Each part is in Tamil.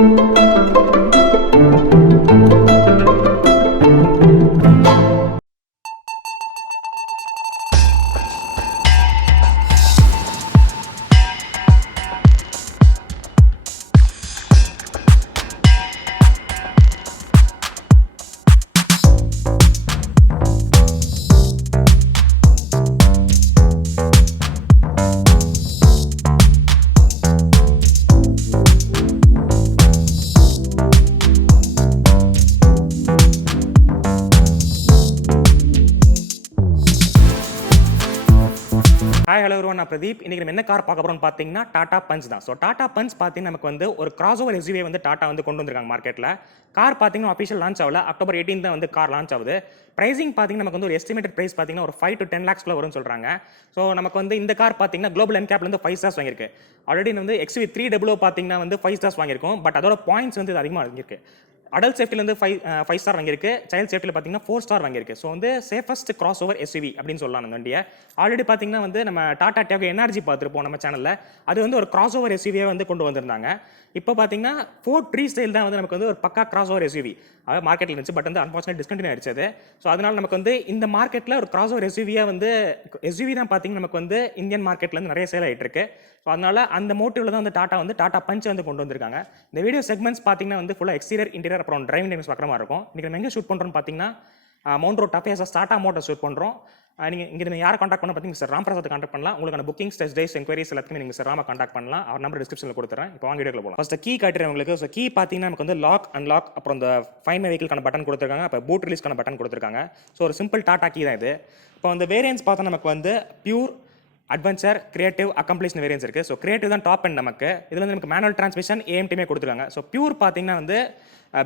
ஹாய் ஹலோ நான் பிரதீப். இன்றைக்கி நம்ம என்ன கார் பார்க்க போகிறோம்னு பார்த்தீங்கன்னா டாடா பஞ்ச் தான். ஸோ டாடா பஞ்ச் பார்த்தீங்கன்னா நமக்கு வந்து ஒரு கிராஸ் ஓவர் எஸ்யூவி வந்து டாடா வந்து கொண்டு வந்திருக்காங்க மார்க்கெட்டில். கார் பார்த்தீங்கன்னா அஃபிஷியல் லான்ச் ஆகல, அக்டோபர் 18 தான் வந்து கார் லான்ச் ஆகுது. ப்ரைசிங் பார்த்தீங்கன்னா நமக்கு வந்து ஒரு எஸ்டிமேட்டட் ப்ரைஸ் பார்த்தீங்கன்னா ஒரு 5 to 10 lakhs வரும்னு சொல்கிறாங்க. ஸோ நமக்கு வந்து இந்த கார் பார்த்தீங்கன்னா குளோபல் என்கேப்லேருந்து 5 stars வாங்கியிருக்கு. ஆல்ரெடி வந்து XUV 300 பார்த்தீங்கன்னா வந்து 5 stars வாங்கியிருக்கும். பட் அதோட பாயிண்ட்ஸ் வந்து அதிகமாக வாங்கியிருக்கு. அடல்ட் சேஃப்டிலேருந்து 5 ஸ்டார் வாங்கியிருக்கு. சைல்டு சேஃப்டியில் பார்த்தீங்கன்னா 4 ஸ்டார் வாங்கியிருக்கு. ஸோ வந்து சேஃபஸ்ட் கிராஸ் ஓவர் எஸ்யூவி அப்படின்னு சொல்லலாம் அந்த வண்டியை. ஆல்ரெடி பார்த்தீங்கன்னா வந்து நம்ம டாடா டியாகோ எனர்ஜி பார்த்துருப்போம் நம்ம சேனலில். அது வந்து ஒரு கிராஸ் ஓவர் எஸ்யூவியை வந்து கொண்டு வந்திருந்தாங்க. இப்போ பார்த்தீங்கன்னா ஃபோர்ட் ப்ரீ ஸ்டைல் தான் வந்து நமக்கு வந்து ஒரு பக்கா கிராஸ் ஓவர் எஸ்யூவி அதாவது மார்க்கெட்டில் இருந்துச்சு. பட் வந்து அன்ஃபார்ச்சுனேட் டிஸ்கண்டினியூ ஆயிடுச்சு. ஸோ அதனால் நமக்கு வந்து இந்த மார்க்கெட்டில் ஒரு கிராஸ் ஓவர் எஸ்யூவியாக வந்து எஸ்யூவி தான் பார்த்தீங்கன்னா நமக்கு வந்து இந்தியன் மார்க்கெட்லேருந்து நிறைய சேல் ஆகிட்டு இருக்கு. ஸோ அதனால் அந்த மோட்டிவில் தான் வந்து டாடா பஞ்ச் வந்து கொண்டு வந்திருக்காங்க. இந்த வீடியோ செக்மெண்ட்ஸ் பார்த்தீங்கன்னா வந்து ஃபுல்லாக எக்ஸ்டீரியர் இன்டீரியர் அப்புறம் டிரைவிங் டைம்ஸ் பார்க்குற மாதிரி இருக்கும். இன்றைக்கி நம்ம எங்கே ஷூட் பண்ணுறோம்னு பார்த்தீங்கன்னா மவுண்ட் ரோட் டஃபேஸாக டாடா மோட்டர் ஷூட் பண்ணுறோம். நீங்கள் இங்கே யாரை காண்டாக்ட் பண்ண பார்த்தீங்கன்னா சார் ராம்பிரசாத் காண்டாக்ட் பண்ணலாம். உங்களுக்கான புக்கிங்ஸ், டெஸ்ட் ட்ரைவ்ஸ், என்கொயரிஸ் எல்லாத்துக்குமே நீங்கள் சார் ராம காண்டாக்ட் பண்ணலாம். அவர் நம்பர் டிஸ்கிரிப்ஷனில் கொடுத்துறேன். இப்போ வாங்க வீடியோவில் போகலாம். ஃபஸ்ட் கீ காட்டுறேன் உங்களுக்கு. ஸோ கீ பார்த்தீங்கன்னா நமக்கு வந்து லாக் அன்லாக் அப்புறம் இந்த ஃபைன் மை வெஹிக்கிள்கான பட்டன் கொடுத்துருக்காங்க. அப்போ பூட் ரிலீஸ்க்கான பட்டன் கொடுத்துருக்காங்க. ஸோ ஒரு சிம்பிள் டாடா கீ தான் இது. இப்போ வந்து வேரியன்ஸ் பார்த்தா நமக்கு வந்து பியூர், அட்வென்ச்சர், கிரியேட்டிவ், அக்கம்ப்ளிஷ்னு வேரியன்ஸ் இருக்குது. ஸோ கிரியேட்டிவ் தான் டாப் அண்ட் நமக்கு. இதில் வந்து நமக்கு மேனுவல் டிரான்ஸ்மிஷன் ஏஎம்டிமே கொடுத்துருக்காங்க. ஸோ பியூர் பார்த்தீங்கன்னா வந்து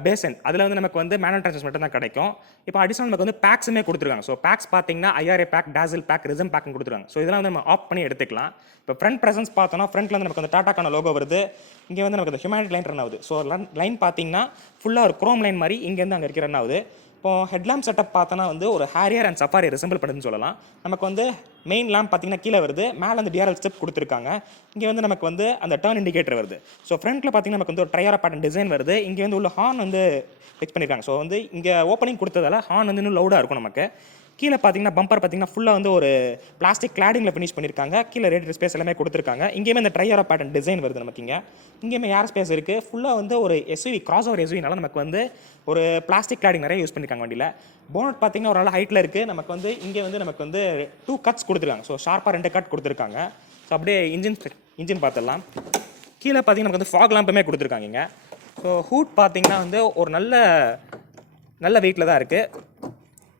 பேசன் அதில் வந்து நமக்கு வந்து மேனுவல் டிரான்ஸ்மிஷன் மட்டும் தான் கிடைக்கும். இப்போ அடிஷனல் நமக்கு வந்து பேக்ஸுமே கொடுத்துருக்காங்க. ஸோ பேக்ஸ் பார்த்தீங்கன்னா IRA பேக், டாசில் பேக், ரிசம் பேக்னு கொடுத்துருக்காங்க. ஸோ இதெல்லாம் வந்து நம்ம ஆஃப் பண்ணி எடுத்துக்கலாம். இப்போ ஃப்ரண்ட் ப்ரெசன்ஸ் பார்த்தோன்னா ஃப்ரண்ட்டில் வந்து நமக்கு வந்து டாட்டாக்கான லோகோ வருது. இங்கே வந்து நமக்கு ஹியூமனிட்டி லைன் ரன் ஆகுது. ஸோ லைன் பார்த்தீங்கன்னா ஃபுல்லாக ஒரு குரோம் லைன் மாதிரி இங்கேருந்து அங்கே இருக்கிற ரன் ஆகுது. இப்போ ஹெட்லாம்ப் செட்டப் பார்த்தோன்னா வந்து ஒரு ஹேரியர் அண்ட் சஃபாரி ரிசம்பிள் பண்ணுதுன்னு சொல்லலாம். நமக்கு வந்து மெயின் லேம்ப் பார்த்தீங்கன்னா கீழே வருது. மேலே அந்த DRL ஸ்டெப் கொடுத்துருக்காங்க. இங்கே வந்து நமக்கு வந்து அந்த டர்ன் இண்டிகேட்டர் வருது. ஸோ ஃப்ரண்ட்டில் பார்த்தீங்கன்னா நமக்கு வந்து ஒரு ட்ரையாரா பேட்டர்ன் டிசைன் வருது. இங்கே வந்து உள்ள ஹார்ன் வந்து ஃபிக்ஸ் பண்ணியிருக்காங்க. ஸோ வந்து இங்கே ஓப்பனிங் கொடுத்ததால ஹார்ன் வந்து இன்னும் லவுடாக இருக்கும் நமக்கு. கீழே பார்த்தீங்கன்னா பம்பர் பார்த்தீங்கன்னா ஃபுல்லாக வந்து ஒரு பிளாஸ்டிக் கிளாடிங்கில் ஃபினிஷ் பண்ணியிருக்காங்க. கீழே ரேடியேட்டர் ஸ்பேஸ் எல்லாமே கொடுத்துருக்காங்க. இங்கேயுமே இந்த ட்ரையாரா பேட்டர்ன் டிசைன் வருது நமக்கு. இங்கேயுமே ஏர் ஸ்பேஸ் இருக்குது. ஃபுல்லாக வந்து ஒரு எஸ்யூவி கிராஸ் ஓவர் எஸ்யூவினால நமக்கு வந்து ஒரு பிளாஸ்டிக் கிளாடிங் நிறைய யூஸ் பண்ணியிருக்காங்க வண்டியில். போனட் பார்த்தீங்கன்னா ஒரு நல்ல ஹைட்டில் இருக்குது. நமக்கு வந்து இங்கே வந்து நமக்கு வந்து 2 கட்ஸ் கொடுத்துருக்காங்க. ஸோ ஷார்ப்பாக 2 கட் கொடுத்துருக்காங்க. ஸோ அப்படியே இன்ஜின் பார்த்துடலாம். கீழே பார்த்தீங்கன்னா நமக்கு வந்து ஃபாக் லாம்புமே கொடுத்துருக்காங்க இங்கே. ஸோ ஹூட் பார்த்தீங்கன்னா வந்து ஒரு நல்ல வெயிட்டில் தான் இருக்குது.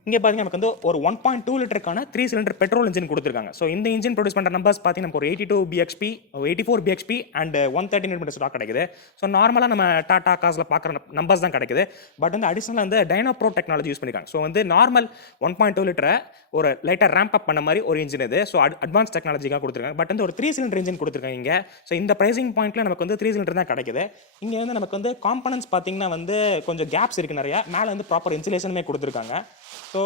இங்கே பார்த்தீங்கன்னா நமக்கு வந்து ஒரு 1.2 லிட்டருக்கான 3 சிலிண்டர் பெட்ரோல் இன்ஜின் கொடுத்துருக்காங்க. ஸோ இந்த இன்ஜின் ப்ரொடியூஸ் பண்ணுற நம்பர்ஸ் பார்த்தீங்கன்னா நமக்கு ஒரு 82 BHP, 84 BHP and 130 Nm stock கிடைக்குது. ஸோ நார்மலாக நம்ம டாடா காசில் பார்க்குற நம்பர்ஸ் தான் கிடைக்குது. பட் வந்து அடிஷனலாக வந்து டைனோப்ரோ டெக்னாலஜி யூஸ் பண்ணியிருக்காங்க. ஸோ வந்து நார்மல் 1.2 லிட்டரை ஒரு லைட்டாக ரேம்ப் அப் பண்ண மாதிரி ஒரு இன்ஜின் இது. ஸோ அட்வான்ஸ் டெக்னாலஜிக்காக கொடுத்துருக்காங்க. பட் வந்து ஒரு 3 சிலிண்டர் இன்ஜின் கொடுத்துருக்காங்க இங்கே. ஸோ இந்த ப்ரைசிங் பாயிண்ட்டில் நமக்கு வந்து 3 சிலிண்டர் தான் கிடைக்குது. இங்கே வந்து நமக்கு வந்து காம்பனன்ட்ஸ் பார்த்தீங்கன்னா வந்து கொஞ்சம் கேப்ஸ் இருக்குது நிறையா. மேலே வந்து ப்ராப்பர் இன்சுலேஷனுமே கொடுத்துருக்காங்க. ஸோ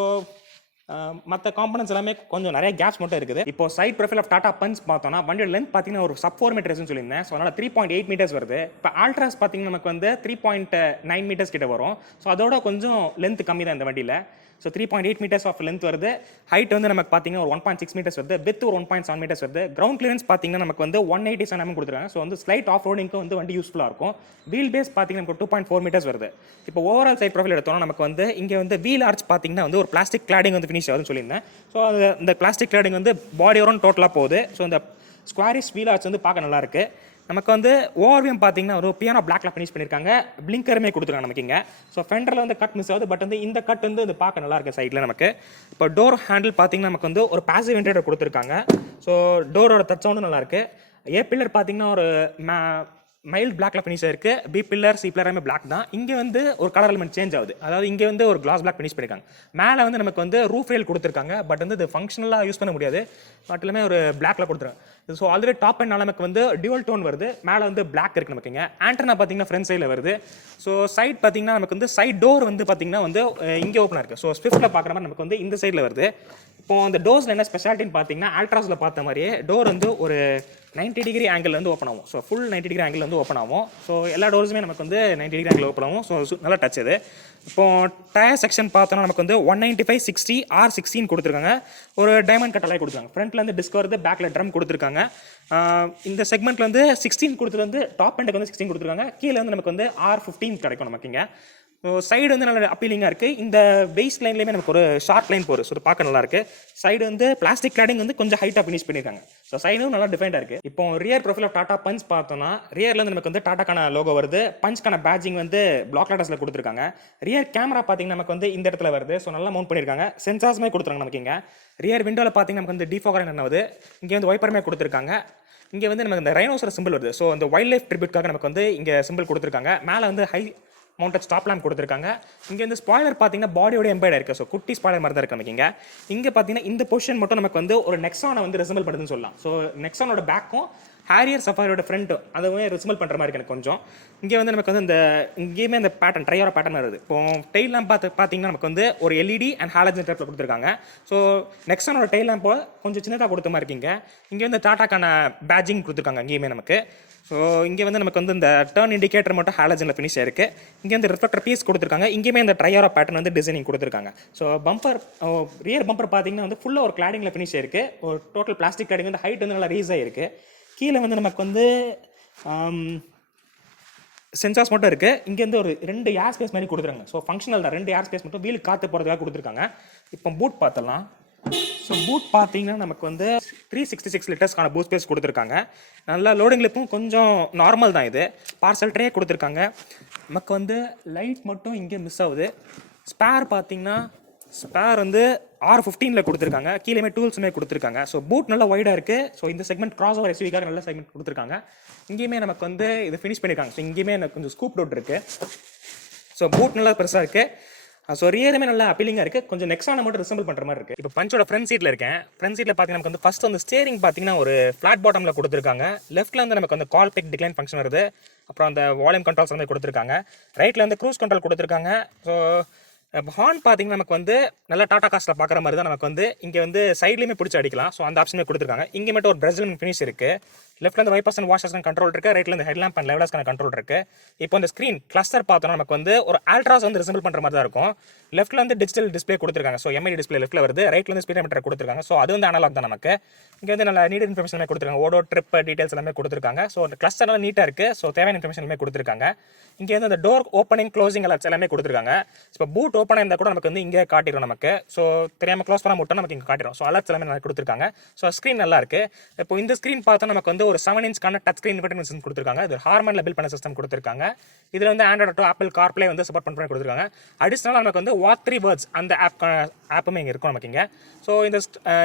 மற்ற காம்பனன்ட்ஸ் எல்லாமே கொஞ்சம் நிறைய கேப்ஸ் மட்டும் இருக்குது. இப்போ side profile of Tata Punch பார்த்தோம்னா வண்டியோட லென்த் பார்த்தீங்கன்னா ஒரு sub 4 மீட்டர்ஸ்னு சொல்லியிருந்தேன். ஸோ அதனால் 3.8 மீட்டர்ஸ் வருது. இப்போ ஆல்ட்ராஸ் பார்த்தீங்கன்னா நமக்கு வந்து 3.9 மீட்டர்ஸ் கிட்ட வரும். ஸோ அதோட கொஞ்சம் லென்த் கம்மி தான் இந்த வண்டியில். ஸோ 3.8 மீட்டர்ஸ் ஆஃப் லென்த் வருது. ஹைட் வந்து நமக்கு பார்த்தீங்கன்னா ஒரு 1.6 மீட்டர்ஸ் வருது. வித் ஒரு 1.7 மீட்டர்ஸ் வருது. கிரவுண்ட் கிளியரன்ஸ் பார்த்தீங்கன்னா நமக்கு வந்து 187 mm கொடுத்துருக்காங்க. ஸோ வந்து ஸ்லைட் ஆஃப் ரோடிங்க்கு வந்து வண்டி யூஸ்ஃபுல்லாக இருக்கும். வீல் பேஸ் பார்த்தீங்கன்னா நமக்கு 2.4 மீட்டர்ஸ் வருது. இப்போ ஓவரால் சைட் ப்ரொஃபைல் எடுத்தோம்னா நமக்கு வந்து இங்கே வந்து வீல் ஆர்ச் பார்த்தீங்கன்னா வந்து ஒரு பிளாஸ்டிக் கிளாடிங் வந்து ஃபினிஷ் ஆகுதுன்னு சொல்லியிருந்தேன். ஸோ இந்த பிளாஸ்டிக் கிளாடிங் வந்து பாடி ஓரம் டோட்டலாக போகுது. ஸோ இந்த ஸ்குவாரிஷ் வீல் ஆர்ச் வந்து பார்க்க நல்லாயிருக்கு. நமக்கு வந்து ஓவர்வியம் பார்த்தீங்கன்னா ஒரு பியானோ பிளாக்ல ஃபினிஷ் பண்ணியிருக்காங்க. பிளிங்கருமே கொடுத்துருக்காங்க நமக்கு இங்கே. ஸோ ஃபெண்டரில் வந்து கட் மிஸ் ஆகுது. பட் வந்து இந்த கட் வந்து இது பார்க்க நல்லா இருக்குது சைடில் நமக்கு. இப்போ டோர் ஹேண்டில் பார்த்தீங்கன்னா நமக்கு வந்து ஒரு பாசிவ் இன்டீரியர் கொடுத்துருக்காங்க. ஸோ டோரோட டச் சவுண்டும் நல்லாயிருக்கு. ஏ பில்லர் பார்த்தீங்கன்னா ஒரு மைல்ட் பிளாக்ல ஃபினிஷ் ஆயிருக்கு. பி பில்லர், சி பில்லர் எல்லாமே பிளாக் தான். இங்கே வந்து ஒரு கலர் எலிமெண்ட் சேஞ்ச் ஆகுது. அதாவது இங்கே வந்து ஒரு கிளாஸ் பிளாக் ஃபினிஷ் பண்ணியிருக்காங்க. மேலே வந்து நமக்கு வந்து ரூஃப் ரெயில் கொடுத்துருக்காங்க. பட் வந்து இது ஃபங்க்ஷனலாக யூஸ் பண்ண முடியாது. பட் எல்லாமே ஒரு பிளாக்ல கொடுத்துருக்காங்க. ஸோ ஆல்ரெடி டாப் அண்ட் நமக்கு வந்து டியூவல் டோன் வருது. மேலே வந்து பிளாக் இருக்குது நமக்கு. இங்கே ஆண்டனா பார்த்தீங்கன்னா ஃப்ரண்ட் சைடில் வருது. ஸோ சைட் பார்த்தீங்கன்னா நமக்கு வந்து சைட் டோர் வந்து பார்த்தீங்கன்னா வந்து இங்கே ஓப்பனாக இருக்குது. ஸோ ஸ்விஃப்ட்டில் பார்க்குற மாதிரி நமக்கு வந்து இந்த சைடில் வருது. இப்போ அந்த டோர்ஸில் என்ன ஸ்பெஷாலிட்டின்னு பார்த்தீங்கன்னா ஆல்ட்ராஸில் பார்த்த மாதிரியே டோர் வந்து ஒரு 90 டிகிரி ஆங்கிள் வந்து ஓப்பன் ஆகும். ஸோ ஃபுல் 90 டிகிரி ஆங்கிள் வந்து ஓப்பன் ஆகும். ஸோ எல்லா டோர்ஸுமே நமக்கு வந்து 90 டிகிரி ஆங்கிள் ஓப்பன் ஆகும். ஸோ நல்லா டச் இது. இப்போ டயர் செக்ஷன் பார்த்தோன்னா நமக்கு வந்து 195 60 R16 கொடுத்துருக்காங்க. ஒரு டைமண்ட் கட்டலாக கொடுத்துருக்காங்க. ஃப்ரண்ட்ல வந்து டிஸ்க் வருது, பேக்கில் ட்ரம் கொடுத்துருக்காங்க. இந்த செக்மெண்ட்ல வந்து 16 கொடுத்தது வந்து டாப் எண்டுக்கு வந்து 16 கொடுத்துருக்காங்க. கீழே வந்து நமக்கு வந்து R15 கிடைக்கும் நமக்கு இங்கே. ஸோ சைடு வந்து நல்ல அப்பீலிங்காக இருக்குது. இந்த வெயிஸ்ட் லைன்லேயுமே நமக்கு ஒரு ஷார்ட் லைன் போகுது. ஸோ பார்க்க நல்லா இருக்குது. சைடு வந்து பிளாஸ்டிக் கிளாடிங் வந்து கொஞ்சம் ஹைட்டாக ஃபினிஷ் பண்ணியிருக்காங்க. ஸோ சைடும் நல்லா டிஃபைண்டாக இருக்குது. இப்போ rear profile of Tata Punch பார்த்தோம்னா ரியரில் வந்து நமக்கு வந்து டாட்டாக்கான லோகோ வருது. பஞ்ச்க்கான பேட்சிங் வந்து பிளாக் லெட்டர்ஸில் கொடுத்துருக்காங்க. ரியர் கேமரா பார்த்தீங்கன்னா நமக்கு வந்து இந்த இடத்துல வருது. ஸோ நல்லா மவுண்ட் பண்ணியிருக்காங்க. சென்சார்ஸுமே கொடுத்துருக்காங்க நமக்கு இங்கே. ரியர் விண்டோவில் பார்த்தீங்கன்னா நமக்கு வந்து டிஃபாகர் என்ன வருது. இங்கே வந்து வைப்பருமே கொடுத்துருக்காங்க. இங்கே வந்து நமக்கு இந்த ரைனோசர் சிம்பிள் வருது. ஸோ அந்த வைல்ட் லைஃப் ட்ரிபியூட்காக நமக்கு வந்து இங்கே சிம்பிள் கொடுத்துருக்காங்க. மேலே வந்து ஹை மவுண்டட் ஸ்டாப் லேம்ப் கொடுத்துருக்காங்க. இங்கே வந்து ஸ்பாய்லர் பார்த்தீங்கன்னா பாடியோட எம்பைடாக இருக்குது. ஸோ குட்டி ஸ்பாய்லர் மாதிரி தான் இருக்குது நமக்கு இங்கே பார்த்தீங்கன்னா இந்த பொசிஷன் மட்டும் நமக்கு வந்து ஒரு நெக்ஸானை வந்து ரிசம்பிள் பண்ணுதுன்னு சொல்லலாம். ஸோ நெக்ஸானோட பேக்கும் ஹேரியர் சஃபாரியோட ஃப்ரண்ட்டும் அதுவுமே ரிசம்பிள் பண்ணுற மாதிரி இருக்குது எனக்கு கொஞ்சம். இங்கே வந்து நமக்கு வந்து இந்த இங்கேயுமே இந்த பேட்டர்ன் ட்ரையோட பேட்டர்ன் வருது. இப்போ டெய்ல் லேம்ப் பார்த்தீங்கன்னா நமக்கு வந்து ஒரு எல்இடி அண்ட் ஹாலஜன் டைப்பில் கொடுத்துருக்காங்க. ஸோ நெக்ஸானோட டெய்ல் லேம்போ கொஞ்சம் சின்னதாக கொடுத்த மாதிரி இருக்கீங்க. இங்கே வந்து டாட்டாக்கான பேட்ஜிங் கொடுத்துருக்காங்க இங்கேயுமே நமக்கு. ஸோ இங்கே வந்து நமக்கு வந்து இந்த டர்ன் இண்டிகேட்டர் மட்டும் ஹாலஜனில் ஃபினிஷ் ஆயிருக்கு. இங்கே வந்து ரிஃப்ளெக்டர் பீஸ் கொடுத்துருக்காங்க. இங்கேயுமே இந்த ட்ரையாரா பேட்டர்ன் வந்து டிசைனிங் கொடுத்துருக்காங்க. ஸோ பம்பர் ரியர் பம்பர் பார்த்தீங்கன்னா வந்து ஃபுல்லாக ஒரு கிளாடிங்கில் ஃபினிஷ் ஆயிருக்கு. ஒரு டோட்டல் பிளாஸ்டிக் கிளாடிங் வந்து ஹைட் வந்து நல்லா ரீஸ் ஆகிருக்கு. கீழே வந்து நமக்கு வந்து சென்சார்ஸ் மட்டும் இருக்குது. இங்கே வந்து ஒரு 2 ஏர் ஸ்பேஸ் மாதிரி கொடுத்துருக்காங்க. ஸோ ஃபங்க்ஷனல் தான் 2 ஏர் ஸ்பேஸ் மட்டும் வீல் காற்று போகிறதுக்காக கொடுத்துருக்காங்க. இப்போ பூட் பார்த்தலாம். ஸோ பூட் பார்த்தீங்கன்னா நமக்கு வந்து 366 லிட்டர்ஸ்க்கான பூட் ஸ்பேஸ் கொடுத்துருக்காங்க. நல்லா லோடிங் லிப்பும் கொஞ்சம் நார்மல் தான். இது பார்சல் ட்ரே கொடுத்துருக்காங்க. நமக்கு வந்து லைட் மட்டும் இங்கே மிஸ் ஆகுது. ஸ்பேர் பார்த்தீங்கன்னா ஸ்பேர் வந்து R15 கொடுத்துருக்காங்க. கீழே டூல்ஸுமே கொடுத்துருக்காங்க. ஸோ பூட் நல்லா வைடாக இருக்குது. ஸோ இந்த செக்மெண்ட் கிராஸ் ஓவர் எஸ்யூவிக்காக நல்ல செக்மெண்ட் கொடுத்துருக்காங்க. இங்கேயுமே நமக்கு வந்து இது ஃபினிஷ் பண்ணியிருக்காங்க. ஸோ இங்கேயுமே எனக்கு கொஞ்சம் ஸ்கூப் டோட் இருக்குது. ஸோ பூட் நல்லா பெருசாக இருக்குது. ஸோ ரியருமே நல்லா அப்பீலிங்காக இருக்குது. கொஞ்சம் நெக்ஸான மட்டும் ரிசம்பிள் பண்ணுற மாதிரி இருக்குது. இப்போ பஞ்சோட ஃப்ரண்ட் சீட்டில் இருக்கேன். ஃப்ரண்ட் சீட்டில் பார்த்தீங்கன்னா நமக்கு வந்து ஃபஸ்ட் வந்து ஸ்டேரிங் பார்த்தீங்கன்னா ஒரு ஃப்ளாட் பாட்டமில் கொடுத்துருக்காங்க. லெஃப்ட்டில் வந்து நமக்கு வந்து கால் பிக் டிக்ளைன் ஃபங்க்ஷன் வருது. அப்புறம் அந்த வால்யூம் கண்ட்ரோல்ஸ் வந்து கொடுத்துருக்காங்க. ரைட்டில் வந்து க்ரூஸ் கண்ட்ரோல் கொடுத்துருக்காங்க. ஸோ ஹார்ன் பார்த்தீங்கன்னா நமக்கு வந்து நல்லா டாடா காஸ்ட்டில் பார்க்குற மாதிரி தான் நமக்கு வந்து இங்கே வந்து சைட்லேயுமே பிடிச்சி அடிக்கலாம். ஸோ அந்த ஆப்ஷனே கொடுத்துருக்காங்க. இங்கே மட்டும் ஒரு பிரசில் ஃபினிஷ் இருக்குது. லெஃப்ட்டில் வந்து வைப்பர்ஸ் அண்ட் வாஷர்ஸ் கண்ட்ரோல் இருக்குது. ரைட்டில் வந்து ஹெட் லேம்ப் அண்ட் லெவலர்ஸ்க்கான கண்ட்ரோல் இருக்குது. இப்போ இந்த ஸ்க்ரீன் கிளஸ்டர் பார்த்தோன்னா நமக்கு வந்து ஒரு ஆல்ட்ராஸ் வந்து ரிசம்பிள் பண்ணுற மாதிரி தான் இருக்கும். லெஃப்ட்டில் வந்து டிஜிட்டல் டிஸ்பிளே கொடுத்துருக்காங்க. ஸோ எம்ஐடி டிஸ்பிளே லெஃப்ட்டில் வருது. ரைட்டில் வந்து ஸ்பீட் மீட்டர் கொடுத்துருக்காங்க. ஸோ அது வந்து அனலாக் தான் நமக்கு. இங்கே வந்து நல்லா நீட் இன்ஃபர்மேஷன் கொடுத்துருக்காங்க. ஓடோ ட்ரிப் டீடைல்ஸ் எல்லாமே கொடுத்துருக்காங்க. ஸோ அந்த கிளஸ்டர் நல்லா நீட்டாக இருக்குது. ஸோ தேவையான இன்ஃபர்மேஷன் எல்லாமே கொடுத்துருக்காங்க. இங்கே வந்து அந்த டோர் ஓப்பனிங் க்ளோசிங் அலர்ட்ஸ் எல்லாமே கொடுத்துருக்காங்க. இப்போ பூட் ஓப்பனாக இருந்தால் கூட நமக்கு வந்து இங்கே காட்டிடும் நமக்கு. ஸோ தெரியாமல் க்ளோஸ் பண்ண மட்டும் நமக்கு இங்கே காட்டிடும். ஸோ அலர்ட்ஸ் எல்லாமே நல்லா கொடுத்துருக்காங்க. ஸோ ஸ்க்ரீன் நல்லா இருக்குது. இப்போ இந்த ஸ்க்ரீன் பார்த்தா நமக்கு வந்து ஒரு 7 இன்ச்க்கான டச் ஸ்க்ரீன் இன்ஃபர்மேஷன் கொடுத்துருக்காங்க. இது ஹார்மனில் பில்ட் பண்ண சிஸ்டம் கொடுத்துருக்காங்க. இதில் வந்து ஆண்ட்ராய்டு ஆட்டோ ஆப்பிள் கார்ப்ளே வந்து சப்போர்ட் பண்ணி கொடுத்துருக்காங்க. அடிஷ்னலாக நமக்கு வந்து வாட் 3 வேர்ட்ஸ் அந்த ஆப்புமே இங்கே இருக்கும் நமக்கு இங்கே. ஸோ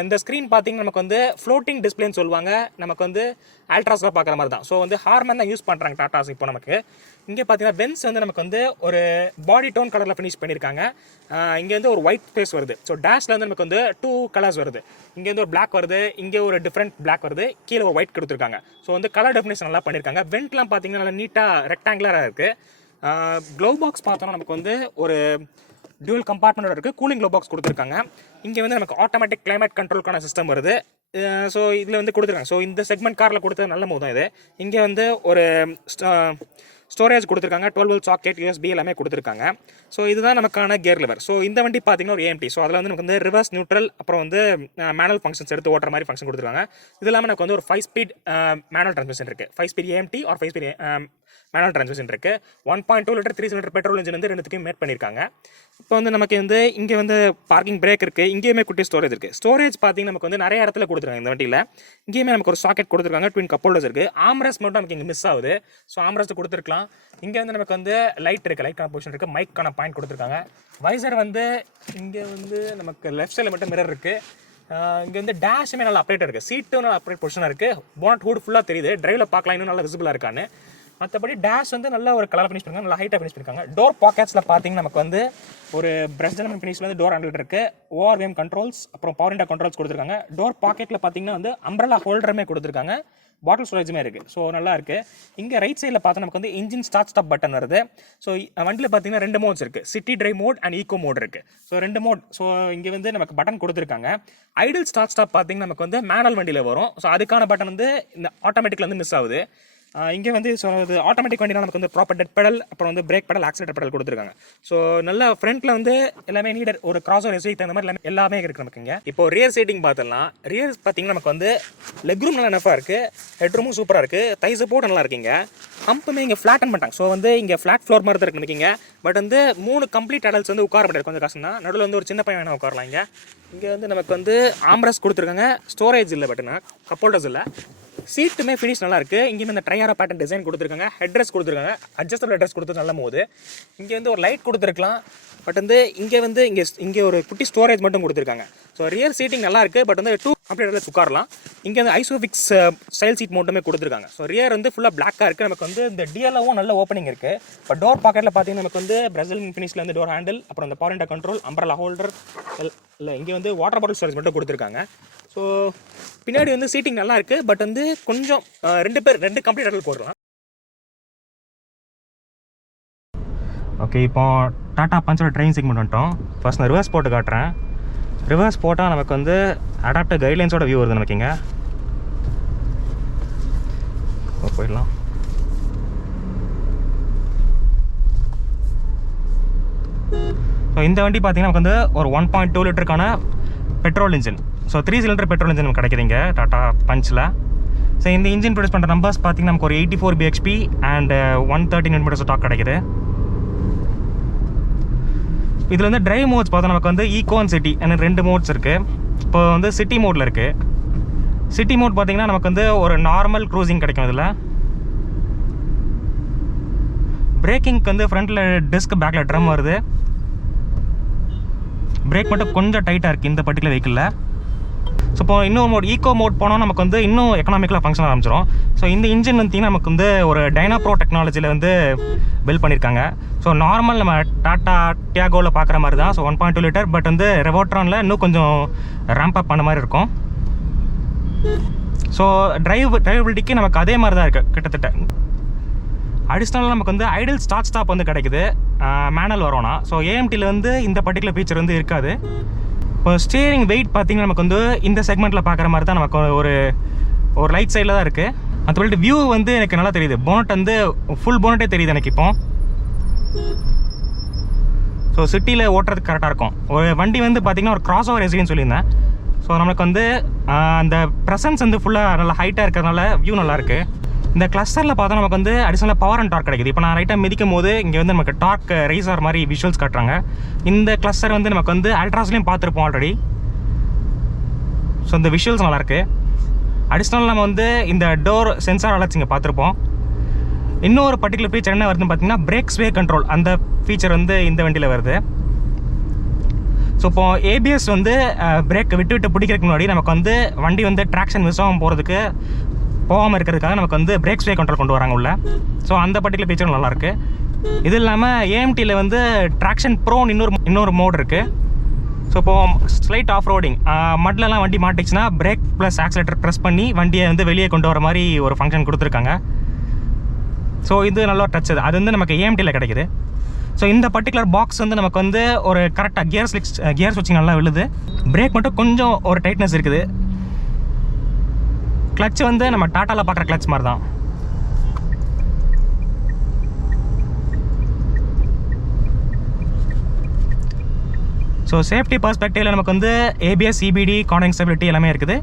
இந்த ஸ்க்ரீன் பார்த்தீங்கன்னா நமக்கு வந்து ஃப்ளோட்டிங் டிஸ்பிளேன்னு சொல்லுவாங்க. நமக்கு வந்து அல்ட்ராஸாக பார்க்குற மாதிரி தான். ஸோ வந்து ஹார்மன் தான் யூஸ் பண்ணுறாங்க டாட்டாஸ் இப்போ நமக்கு. இங்கே பார்த்தீங்கன்னா வென்ஸ் வந்து நமக்கு வந்து ஒரு பாடி டோன் கலரில் ஃபினிஷ் பண்ணியிருக்காங்க. இங்கே வந்து ஒரு ஒயிட் ஸ்பேஸ் வருது. ஸோ டேஷில் வந்து நமக்கு வந்து 2 கலர்ஸ் வருது. இங்கே வந்து ஒரு பிளாக் வருது. இங்கே ஒரு டிஃப்ரெண்ட் பிளாக் வருது. கீழே ஒரு ஒயிட் கொடுத்துருக்காங்க. ஸோ வந்து கலர் டெஃபினேஷன் நல்லா பண்ணியிருக்காங்க. வெண்ட்லாம் பார்த்தீங்கன்னா நல்லா நீட்டாக ரெக்டாங்குலராக இருக்குது. க்ளோவ் பாக்ஸ் பார்த்தோன்னா நமக்கு வந்து ஒரு டியூல் கம்பார்ட்மெண்ட்டோட இருக்குது. கூலிங் க்ளோவ் பாக்ஸ் கொடுத்துருக்காங்க. இங்கே வந்து நமக்கு ஆட்டோமேட்டிக் கிளைமேட் கண்ட்ரோலுக்கான சிஸ்டம் வருது. ஸோ இதில் வந்து கொடுத்துருக்காங்க. ஸோ இந்த செக்மெண்ட் காரில் கொடுத்தது நல்ல மூவ் தான் இது. இங்கே வந்து ஒரு ஸ்டோரேஜ் கொடுத்துருக்காங்க. 12 volt சாக்கெட் USB எல்லாமே கொடுத்துருக்காங்க. ஸோ இதுதான் நமக்கான கியர் லிவர். ஸோ இந்த வண்டி பார்த்தீங்கன்னா ஒரு AMT. ஸோ அதில் வந்து நமக்கு வந்து ரிவர்ஸ் நியூட்ரல் அப்புறம் வந்து மேனுவல் ஃபங்க்ஷன்ஸ் எடுத்து ஓட்டுற மாதிரி ஃபங்க்ஷன் கொடுத்துருக்காங்க. இது இல்லாமல் எனக்கு வந்து ஒரு 5 ஸ்பீட் மேனுவல் ட்ரான்ஸ்மிஷன் இருக்குது. 5 ஸ்பீட் AMT ஒரு 5 ஸ்பீட் மேனுவல் ட்ரான்ஸ்மிஷன் இருக்குது. 1.2 லிட்டர் 3 சிலிண்டர் பெட்ரோல் இன்ஜின் வந்து ரெண்டுத்துக்கும் மேட் பண்ணியிருக்காங்க. இப்போ வந்து நமக்கு வந்து இங்கே வந்து பார்க்கிங் பிரேக் இருக்குது. இங்கேயுமே குட்டி ஸ்டோரேஜ் இருக்குது. ஸ்டோரேஜ் பார்த்தீங்கன்னா நமக்கு வந்து நிறைய இடத்துல கொடுத்துருக்காங்க இந்த வண்டியில். இங்கேயுமே நமக்கு ஒரு சாக்கெட் கொடுத்துருக்காங்க. ட்வின் கப் ஹோல்டர்ஸ் இருக்குது. ஆம்ரெஸ்ட் மட்டும் நமக்கு இங்கே மிஸ் ஆகுது. ஸோ ஆம்ரெஸ்ட் கொடுத்துருக்கலாம். இங்கே வந்து நமக்கு வந்து லைட் இருக்குது. லைட் பொசிஷன் இருக்குது. மைக்கான பாயிண்ட் கொடுத்துருக்காங்க. வைசர் வந்து இங்கே வந்து நமக்கு லெஃப்ட் சைடில் மட்டும் மிரர் இருக்குது. இங்கே வந்து டேஷுமே நல்லா அப்டேட் இருக்குது. சீட்டும் நல்லா அப்டேட் பொசிஷனாக இருக்குது. போனட் ஹூட் ஃபுல்லாக தெரியுது. டிரைவில் பார்க்கலாம் இன்னும் நல்லா விசிபிளாக இருக்கான்னு. மற்றபடி டேஷ் வந்து நல்ல ஒரு கலர் ஃபினிஷ் பண்ணிருக்காங்க. நல்லா ஹைட்டாக ஃபினிஷ் பண்ணிருக்காங்க. டோர் பாக்கெட்ஸில் பார்த்தீங்கன்னா நமக்கு வந்து ஒரு பிரஷ் ஜெனரல் ஃபினிஷில் வந்து டோர் ஹேண்டில் இருக்குது. ORVM கண்ட்ரோல்ஸ் அப்புறம் பவர் விண்டோ கண்ட்ரோல்ஸ் கொடுத்துருக்காங்க. டோர் பாக்கெட்டில் பார்த்தீங்கன்னா வந்து அம்ப்ரெல்லா ஹோல்டருமே கொடுத்துருக்காங்க. பாட்டில் ஸ்டோரேஜுமே இருக்குது. ஸோ நல்லா இருக்குது. இங்கே ரைட் சைடில் பார்த்தா நமக்கு வந்து இன்ஜின் ஸ்டார்ட் ஸ்டாப் பட்டன் வருது. ஸோ வண்டியில் பார்த்தீங்கன்னா 2 மோட்ஸ் இருக்குது. City drive mode and eco mode இருக்குது. So 2 mode. ஸோ இங்கே வந்து நமக்கு பட்டன் கொடுத்துருக்காங்க. ஐடில் ஸ்டார்ட் ஸ்டாப் பார்த்தீங்கன்னா நமக்கு வந்து மேனுவல் வண்டியில் வரும். ஸோ அதுக்கான பட்டன் வந்து இந்த ஆட்டோமேட்டிக்கில் வந்து மிஸ் ஆகுது. இங்கே வந்து ஸோ அது ஆட்டோமேட்டிக் வண்டினா நமக்கு வந்து ப்ராப்பர் டெட் பெடல், அப்புறம் வந்து பிரேக் பெடல், ஆக்சிலேட்டர் பெடல் கொடுத்துருக்காங்க. ஸோ நல்லா ஃப்ரண்ட்டில் வந்து எல்லாமே நீடர் ஒரு கிராஸோவர் எஸ்யூவிக்கு தகுந்த மாதிரி எல்லாமே இருக்குது நமக்கு. இங்கே இப்போ ரியர் சீட்டிங் பார்த்துடலாம். ரியர் பார்த்தீங்கன்னா நமக்கு வந்து லெக் ரூம் நல்லா நஃபாக இருக்குது, ஹெட் ரூமும் சூப்பராக இருக்குது, தை சப்போர்ட் நல்லா இருக்குங்க. ஹம்புமே இங்கே ஃப்ளாட்டன் பண்ணிட்டாங்க. ஸோ வந்து இங்கே ஃப்ளாட் ஃப்ளோர் மாதிரி தான் இருக்குங்க. பட் வந்து 3 கம்ப்ளீட் அடல்ட்ஸ் வந்து உட்கார முடியாது, கொஞ்சம் கஷ்டம் தான். நடுவில் வந்து ஒரு சின்ன பையன் வேணால் உட்காரலாம். இங்கே வந்து நமக்கு வந்து ஆம்ரஸ் கொடுத்துருக்காங்க. ஸ்டோரேஜ் இல்லை, பட்னா கப் ஹோல்டர்ஸ் இல்லை. சீட்டுமே ஃபினிஷ் நல்லா இருக்குது. இங்கேயுமே இந்த ட்ரையாரா பேட்டர்ன் டிசைன் கொடுத்துருக்காங்க. ஹெட்ரெஸ் கொடுத்துருக்காங்க. அட்ஜஸ்டபிள் ஹெட்ரெஸ் கொடுத்து நல்ல போகுது. இங்கே வந்து ஒரு லைட் கொடுத்துருக்கலாம். பட் வந்து இங்கே ஒரு குட்டி ஸ்டோரேஜ் மட்டும் கொடுத்துருக்காங்க. ஸோ ரியர் சீட்டிங் நல்லா இருக்குது. பட் வந்து 2 கம்ப்ளீட் உட்காரலாம். இங்கே வந்து ஐசோஃபிக்ஸ் ஸ்டைல் சீட் மட்டுமே கொடுத்துருக்காங்க. ஸோ ரியர் வந்து ஃபுல்லாக பிளாக்காக இருக்குது. நமக்கு வந்து இந்த டிஎல்ஓவும் நல்ல ஓப்பனிங் இருக்குது. இப்போ டோர் பாக்கெட்டில் பார்த்தீங்கன்னா நமக்கு வந்து பிரசிலியன் ஃபினிஷில் வந்து டோர் ஹேண்டில், அப்புறம் இந்த பவர் விண்டோ கண்ட்ரோல், அம்பரலா ஹோல்டர் இல்லை. இங்கே வந்து வாட்டர் பாட்டில் ஸ்டோரேஜ் மட்டும் கொடுத்துருக்காங்க. ஸோ பின்னாடி வந்து சீட்டிங் நல்லா இருக்குது. பட் வந்து கொஞ்சம் 2 கம்ப்ளீட் அடல் போடலாம். ஓகே, இப்போ டாடா பஞ்சோட ட்ரெயின் செக்மெண்ட் வந்துட்டோம். ஃபர்ஸ்ட் நான் ரிவர்ஸ் போட்டு காட்டுறேன். ரிவர்ஸ் போட்டால் நமக்கு வந்து அடாப்டர் கைட்லைன்ஸோட வியூ வருது நமக்குங்க. போயிடலாம். ஸோ இந்த வண்டி பார்த்தீங்கன்னா நமக்கு வந்து ஒரு 1.2 லிட்டருக்கான petrol engine. So 3 cylinder petrol engine நமக்கு கிடைக்குதுங்க டாடா பஞ்சில். ஸோ இந்த இன்ஜின் ப்ரொடியூஸ் பண்ணுற நம்பர்ஸ் பார்த்தீங்கன்னா நமக்கு ஒரு 84 bhp அண்ட் 130 Nm ஸ்டாக் கிடைக்குது. இதில் வந்து டிரைவ் மோட்ஸ் பார்த்தா நமக்கு வந்து ஈகோ அண்ட் சிட்டி எனக்கு 2 மோட்ஸ் இருக்குது. இப்போ வந்து சிட்டி மோடில் இருக்குது. சிட்டி மோட் பார்த்தீங்கன்னா நமக்கு வந்து ஒரு நார்மல் க்ரூசிங் கிடைக்கும். இதில் பிரேக்கிங்க்கு வந்து ஃப்ரண்ட்டில் டிஸ்க், பேக்கில் ட்ரம் வருது. பிரேக் மட்டும் கொஞ்சம் டைட்டாக இருக்குது இந்த பர்டிகுலர் வெஹிக்கிளில். ஸோ இப்போ இன்னொரு மோட் ஈகோ மோட் போனால் நமக்கு வந்து இன்னும் எக்கனாமிக்கலாக ஃபங்க்ஷன் ஆரம்பிச்சிடும். ஸோ இந்த இன்ஜின் வந்து நமக்கு வந்து ஒரு டைனாப்ரோ டெக்னாலஜியில் வந்து பில்ட் பண்ணியிருக்காங்க. ஸோ நார்மல் நம்ம டாட்டா டியாகோவில் பார்க்குற மாதிரி தான். So 1.2 litre. பட் வந்து ரெவோட்ரானில் இன்னும் கொஞ்சம் ரேம்ப் அப் பண்ண மாதிரி இருக்கும். ஸோ டிரைவபிலிட்டிக்கு நமக்கு அதே மாதிரி தான் இருக்குது கிட்டத்தட்ட. அடிஷ்னலாக நமக்கு வந்து ஐடில் ஸ்டார்ட் ஸ்டாப் வந்து கிடைக்குது மேனுவல் வரோன்னா. ஸோ ஏஎம்டியில் வந்து இந்த பர்டிகுலர் ஃபீச்சர் வந்து இருக்காது. இப்போ ஸ்டியரிங் வெயிட் பார்த்திங்கன்னா நமக்கு வந்து இந்த செக்மெண்ட்டில் பார்க்குற மாதிரி தான் நமக்கு ஒரு லைட் சைடில் தான் இருக்குது. மற்றபடி வியூ வந்து எனக்கு நல்லா தெரியுது. போனட் வந்து ஃபுல் போனட்டே தெரியுது எனக்கு இப்போ. ஸோ சிட்டியில் ஓட்டுறதுக்கு கரெக்டாக இருக்கும். ஒரு வண்டி வந்து பார்த்திங்கன்னா ஒரு கிராஸ் ஓவர் எஸ்யூவின்னு சொல்லியிருந்தேன். ஸோ நம்மளுக்கு வந்து அந்த ப்ரெசன்ஸ் வந்து ஃபுல்லாக நல்லா ஹைட்டாக இருக்கிறதுனால வியூ நல்லாயிருக்கு. இந்த கிளஸ்டரில் பார்த்தா நமக்கு வந்து அடிஷனலாக பவர் அண்ட் டார்க் கிடைக்குது. இப்போ நான் ரைட்டாக மிதிக்கும் போது இங்கே வந்து நமக்கு டார்க் ரைஸ் ஆகிற மாதிரி விஷுவல்ஸ் காட்டுறாங்க. இந்த கிளஸ்டர் வந்து நமக்கு வந்து அல்ட்ராஸ்லேயும் பார்த்துருப்போம் ஆல்ரெடி. ஸோ இந்த விஷுவல்ஸ் நல்லாயிருக்கு. அடிஷ்னல் நம்ம வந்து இந்த டோர் சென்சார் அலர்ட்ஸ் இங்கே பார்த்துருப்போம். இன்னொரு பர்டிகுலர் ஃபீச்சர் என்ன வருதுன்னு பார்த்தீங்கன்னா பிரேக் ஸ்வே கண்ட்ரோல். அந்த ஃபீச்சர் வந்து இந்த வண்டியில் வருது. ஸோ இப்போ ஏபிஎஸ் வந்து பிரேக் விட்டு பிடிக்கிறதுக்கு முன்னாடி நமக்கு வந்து வண்டி வந்து ட்ராக்ஷன் மிஸ் ஆகாமல் போகாமல் இருக்கிறதுக்காக நமக்கு வந்து பிரேக் ஸ்வே கண்ட்ரோல் கொண்டு வராங்க உள்ள. ஸோ அந்த பர்டிகுலர் ஃபீச்சரும் நல்லாயிருக்கு. இது இல்லாமல் ஏஎம்டியில் வந்து ட்ராக்ஷன் ப்ரோன்னு இன்னொரு மோட் இருக்குது. ஸோ இப்போது ஸ்லைட் ஆஃப் ரோடிங் மட்லலாம் வண்டி மாட்டிச்சுன்னா பிரேக் ப்ளஸ் ஆக்சிலேட்டர் ப்ரெஸ் பண்ணி வண்டியை வந்து வெளியே கொண்டு வர மாதிரி ஒரு ஃபங்க்ஷன் கொடுத்துருக்காங்க. ஸோ இது நல்லா டச். அது வந்து நமக்கு ஏஎம்டியில் கிடைக்குது. ஸோ இந்த பர்டிகுலர் பாக்ஸ் வந்து நமக்கு வந்து ஒரு கரெக்டாக கியர் ஸ்விட்சிங் நல்லா விழுது. பிரேக் மட்டும் கொஞ்சம் ஒரு டைட்னஸ் இருக்குது. கிளச் வந்து நம்ம டாட்டாவில் பார்க்குற கிளச் மாதிரி தான். ஸோ சேஃப்டி பர்ஸ்பெக்டிவில் நமக்கு வந்து ஏபிஎஸ், சிபிடி, கார்னரிங் ஸ்டெபிலிட்டி எல்லாமே இருக்குது.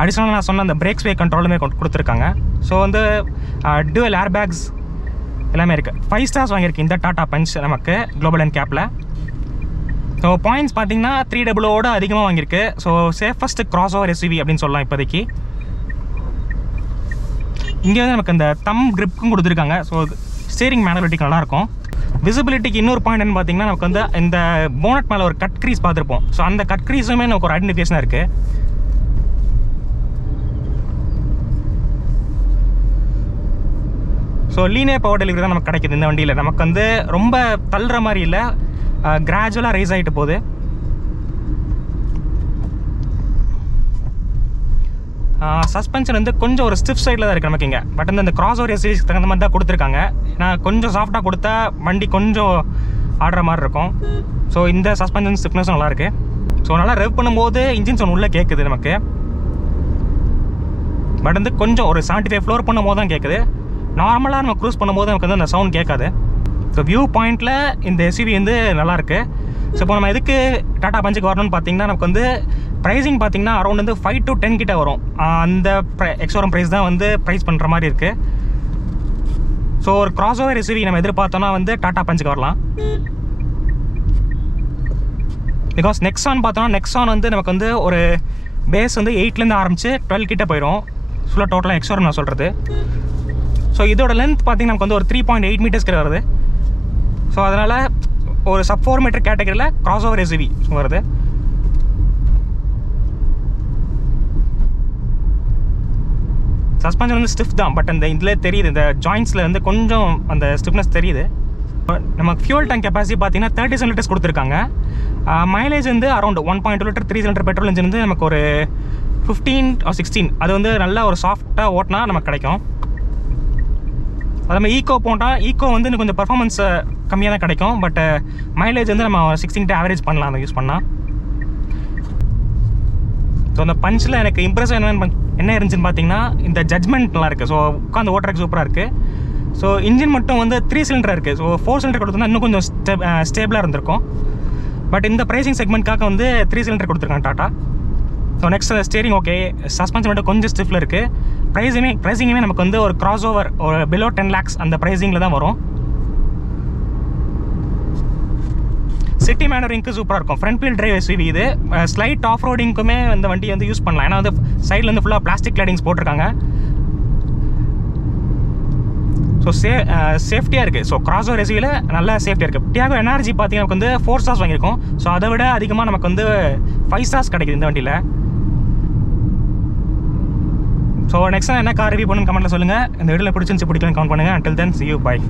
அடிஷ்னலாக நான் சொன்ன அந்த பிரேக் ஸ்வே கண்ட்ரோலுமே கொடுத்துருக்காங்க. ஸோ வந்து டுவல் ஏர் பேக்ஸ் எல்லாமே இருக்குது. 5 ஸ்டார்ஸ் வாங்கியிருக்கு இந்த டாடா பஞ்ச் நமக்கு குளோபல் அண்ட் கேப்பில். ஸோ பாயிண்ட்ஸ் பார்த்தீங்கன்னா 300ஓட அதிகமாக வாங்கியிருக்கு. So safest cross over SUV அப்படின்னு சொல்லலாம் இப்போதைக்கு. இங்கே வந்து நமக்கு இந்த தம் கிரிப்பும் கொடுத்துருக்காங்க. ஸோ ஸ்டீரிங் மேனபிலிட்டிக்கு நல்லாயிருக்கும். விசிபிலிட்டிக்கு இன்னொரு பாயிண்ட் என்ன பார்த்தீங்கன்னா நமக்கு வந்து இந்த போனட் மேலே ஒரு கட் க்ரீஸ் பார்த்துருப்போம். ஸோ அந்த கட் க்ரீஸுமே நமக்கு ஒரு ஐடென்டிஃபிகேஷனாக இருக்குது. ஸோ லீனியர் பவர் டெலிவரி தான் நமக்கு கிடைக்குது இந்த வண்டியில். நமக்கு வந்து ரொம்ப தள்ளுற மாதிரி இல்லை, கிராஜுவலாக ரைஸ் ஆகிட்டு போகுது. சஸ்பென்ஷன் வந்து கொஞ்சம் ஒரு ஸ்டிஃப் சைடில் தான் இருக்குது நமக்கு இங்கே. பட் வந்து இந்த கிராஸ் ஓவர் எஸ்யூவிக்கு தகுந்த மாதிரி தான் கொடுத்துருக்காங்க. ஏன்னா கொஞ்சம் சாஃப்டாக கொடுத்தா வண்டி கொஞ்சம் ஆடுற மாதிரி இருக்கும். ஸோ இந்த சஸ்பென்ஷன் ஸ்டிஃப்னஸும் நல்லாயிருக்கு. ஸோ நல்லா ரெவ் பண்ணும்போது இன்ஜின் சவுண்ட் உள்ளே கேட்குது நமக்கு. பட் வந்து கொஞ்சம் ஒரு 75 ஃப்ளோர் பண்ணும்போது தான் கேட்குது. நார்மலாக நம்ம க்ரூஸ் பண்ணும்போது நமக்கு வந்து அந்த சவுண்ட் கேட்காது. ஸோ வியூ பாயிண்டில் இந்த எஸ்யூவி வந்து நல்லாயிருக்கு. ஸோ இப்போ நம்ம எதுக்கு டாடா பஞ்சுக்கு வரணும்னு பார்த்தீங்கன்னா, நமக்கு வந்து ப்ரைஸிங் பார்த்தீங்கன்னா அரௌண்ட் வந்து 5 to 10 கிட்ட வரும். அந்த எக்ஸோரம் ப்ரைஸ் தான் வந்து ப்ரைஸ் பண்ணுற மாதிரி இருக்குது. ஸோ ஒரு கிராஸ் ஓவர் எஸ்யூவி நம்ம எதிர்பார்த்தோன்னா வந்து டாடா பஞ்சுக்கு வரலாம். பிகாஸ் நெக்ஸான் பார்த்தோன்னா நெக்ஸான் வந்து நமக்கு வந்து ஒரு பேஸ் வந்து 8லேருந்து ஆரம்பித்து 12 கிட்ட போயிடும். ஃபுல்லாக டோட்டலாக எக்ஸோரம் நான் சொல்கிறது. ஸோ இதோட லென்த் பார்த்தீங்கன்னா நமக்கு வந்து ஒரு 3.8 மீட்டர்ஸ் கிட்ட வருது. ஸோ அதனால் ஒரு sub 4 மீட்டர் கேட்டகரியில் கிராஸ் ஓவர் எஸ்யூவி வருது. சஸ்பென்ஷன் வந்து ஸ்டிஃப் தான். பட் அந்த இதில் தெரியுது, இந்த ஜாயின்ஸில் வந்து கொஞ்சம் அந்த ஸ்டிஃப்னஸ் தெரியுது. நமக்கு ஃபியூல் டேங்க் கெப்பாசிட்டி பார்த்தீங்கன்னா 37 லிட்டர்ஸ் கொடுத்துருக்காங்க. மைலேஜ் வந்து around 1.2 litre 3 cylinder petrol engine வந்து நமக்கு ஒரு 15 or 16 அது வந்து நல்ல ஒரு சாஃப்டாக ஓட்டினா நமக்கு கிடைக்கும். அதே ஈக்கோ போட்டால் ஈக்கோ வந்து இன்னும் கொஞ்சம் பர்ஃபார்மன்ஸ் கம்மியாக தான் கிடைக்கும். பட் மைலேஜ் வந்து நம்ம 16 ஆவரேஜ் பண்ணலாம் அதை யூஸ் பண்ணால். ஸோ அந்த பஞ்சில் எனக்கு இம்ப்ரெஸ் என்ன இருந்துச்சுன்னு பார்த்தீங்கன்னா, இந்த ஜட்மெண்ட் நல்லா இருக்குது. ஸோ உட்காந்து ஓட்டுறதுக்கு சூப்பராக இருக்குது. ஸோ இன்ஜின் மட்டும் வந்து 3 சிலிண்டர் இருக்குது. ஸோ 4 சிலிண்டர் கொடுத்துருந்தா இன்னும் கொஞ்சம் ஸ்டேபிளாக இருந்திருக்கும். பட் இந்த ப்ரைசிங் செக்மெண்ட்காக வந்து 3 சிலிண்டர் கொடுத்துருக்காங்க tata. So next steering okay, suspension மட்டும் கொஞ்சம் ஸ்டிஃபில் இருக்குது. ப்ரைஸிங்குமே நமக்கு வந்து ஒரு கிராஸ் ஓவர் ஒரு பிலோ 10 lakhs அந்த ப்ரைஸிங்கில் தான் வரும். சிட்டி மேனரிங்க்கு சூப்பராக இருக்கும். ஃப்ரண்ட் வீல் டிரைவ் எஸ்யூவி இது. ஸ்லைட் ஆஃப் ரோடிங்க்குமே இந்த வண்டி வந்து யூஸ் பண்ணலாம். ஏன்னா வந்து சைடில் வந்து ஃபுல்லாக பிளாஸ்டிக் கிளைடிங்ஸ் போட்டிருக்காங்க. ஸோ சேஃப்டியாக இருக்குது. ஸோ கிராஸ் ஓவர் எஸ்யூவியில் நல்ல சேஃப்டியாக இருக்குது. டியாகோ எனர்ஜி பார்த்தீங்கன்னா நமக்கு வந்து 4 stars வாங்கியிருக்கோம். ஸோ அதை விட அதிகமாக நமக்கு வந்து 5 stars கிடைக்குது இந்த வண்டியில். ஸோ நெக்ஸ்ட் என்ன கார் ரிவ்யூ பண்ணணும்னு கமெண்ட்டில் சொல்லுங்கள். இந்த வீடியோவில் பிடிச்சிருந்துச்சு பிடிக்கலன்னு கமெண்ட் பண்ணுங்கள். until then see you, bye.